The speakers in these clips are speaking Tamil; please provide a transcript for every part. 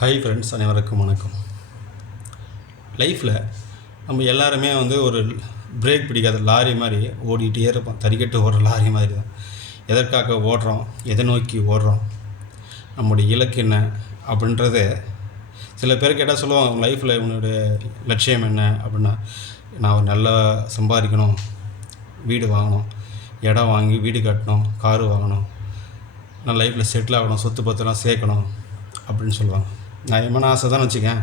ஹாய் ஃப்ரெண்ட்ஸ், அனைவருக்கும் வணக்கம். லைஃப்பில் நம்ம எல்லாருமே ஒரு பிரேக் பிடிக்காத லாரி மாதிரி ஓடிக்கிட்டே இருப்போம். தறிக்கட்டு ஓடுற லாரி மாதிரி தான். எதற்காக ஓடுறோம், எதை நோக்கி ஓடுறோம், நம்முடைய இலக்கு என்ன அப்படின்றது சில பேர் கேட்டால் சொல்லுவாங்க. உங்கள் லைஃப்பில் உன்னுடைய லட்சியம் என்ன அப்படின்னா, நான் ஒரு நல்லா சம்பாதிக்கணும், வீடு வாங்கணும், இடம் வாங்கி வீடு கட்டணும், காரு வாங்கணும், நான் லைஃப்பில் செட்டில் ஆகணும், சொத்து பத்தெல்லாம் சேர்க்கணும் அப்படின்னு சொல்லுவாங்க. நியாயமான ஆசை தான் வச்சுக்கேன்.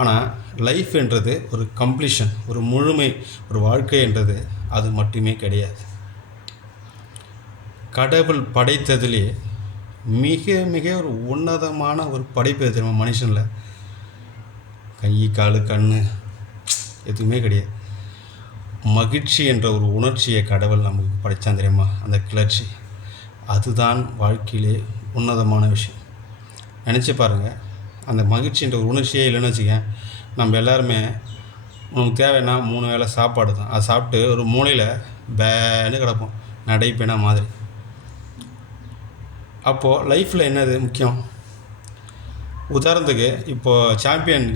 ஆனால் லைஃப்ன்றது ஒரு கம்ப்ளீஷன், ஒரு முழுமை, ஒரு வாழ்க்கைன்றது அது மட்டுமே கிடையாது. கடவுள் படைத்ததுலே மிக மிக ஒரு உன்னதமான ஒரு படைப்பு தெரியுமா மனுஷனில்? கை கால் கண் எதுவுமே கிடையாது. மகிழ்ச்சி என்ற ஒரு உணர்ச்சியை கடவுள் நமக்கு படைத்தான் தெரியுமா? அந்த கிளர்ச்சி அதுதான் வாழ்க்கையிலே உன்னதமான விஷயம். நினச்சி பாருங்கள். அந்த மகிழ்ச்சின்ற ஒரு உணர்ச்சியே இல்லைன்னு வச்சுக்கேன், நம்ம எல்லாருமே நமக்கு தேவைன்னா 3 வேளை சாப்பாடு தான். அதை சாப்பிட்டு ஒரு மூலையில் பேன்னு கிடப்போம், நடைப்பேனா மாதிரி. அப்போது லைஃப்பில் என்னது முக்கியம்? உதாரணத்துக்கு இப்போது சாம்பியன்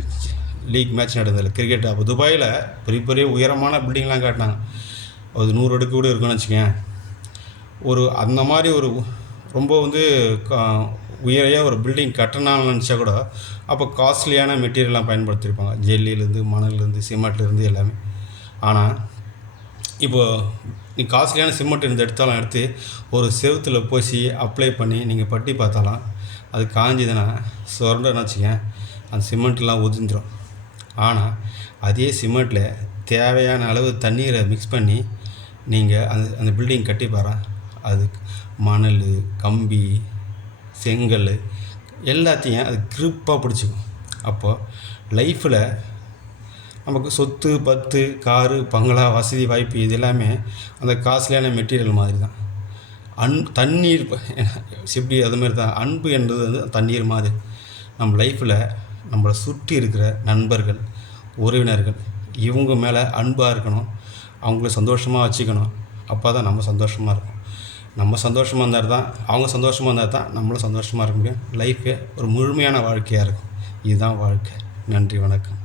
லீக் மேட்ச் நடந்ததில்ல கிரிக்கெட். அப்போ துபாயில் பெரிய பெரிய உயரமான பில்டிங்லாம் காட்டினாங்க. அது 100 அடுக்கு கூட இருக்குன்னு வச்சுக்கேன். அந்த மாதிரி ரொம்ப உயரையாக ஒரு பில்டிங் கட்டணும்னு நினச்சா கூட அப்போ காஸ்ட்லியான மெட்டீரியல்லாம் பயன்படுத்தியிருப்பாங்க. ஜெல்லிலேருந்து, மணல்லேருந்து, சிமெண்ட்லேருந்து எல்லாமே. ஆனால் இப்போது நீ காஸ்ட்லியான சிமெண்ட் எடுத்து ஒரு செவுத்தில் பூசி அப்ளை பண்ணி நீங்கள் பட்டி பார்த்தாலாம் அது காஞ்சிதுன்னா சுரண்டன்னு வச்சுக்கேன், அந்த சிமெண்ட்லாம் உதிர்ந்துடும். ஆனால் அதே சிமெண்ட்டில் தேவையான அளவு தண்ணீரை மிக்ஸ் பண்ணி நீங்கள் அந்த பில்டிங் கட்டி பாரு, அது மணல், கம்பி, செங்கல் எல்லாத்தையும் அது கிரிப்பாக பிடிச்சிக்கும். அப்போது லைஃப்பில் நமக்கு சொத்து பத்து, காரு, பங்களா, வசதி வாய்ப்பு இது எல்லாமே அந்த காஸ்ட்லியான மெட்டீரியல் மாதிரி தான். தண்ணீர் எப்படி அதுமாரி தான் அன்பு என்பது தண்ணீர் மாதிரி. நம்ம லைஃப்பில் நம்மளை சுற்றி இருக்கிற நண்பர்கள், உறவினர்கள் இவங்க மேலே அன்பாக இருக்கணும், அவங்கள சந்தோஷமாக வச்சுக்கணும். அப்போ தான் நம்ம சந்தோஷமாக இருக்கும். நம்ம சந்தோஷமாக இருந்தால் தான் அவங்க சந்தோஷமாக இருந்தால் தான் நம்மளும் சந்தோஷமாக இருக்க முடியும். லைஃபே ஒரு முழுமையான வாழ்க்கையாக இருக்கும். இதுதான் வாழ்க்கை. நன்றி, வணக்கம்.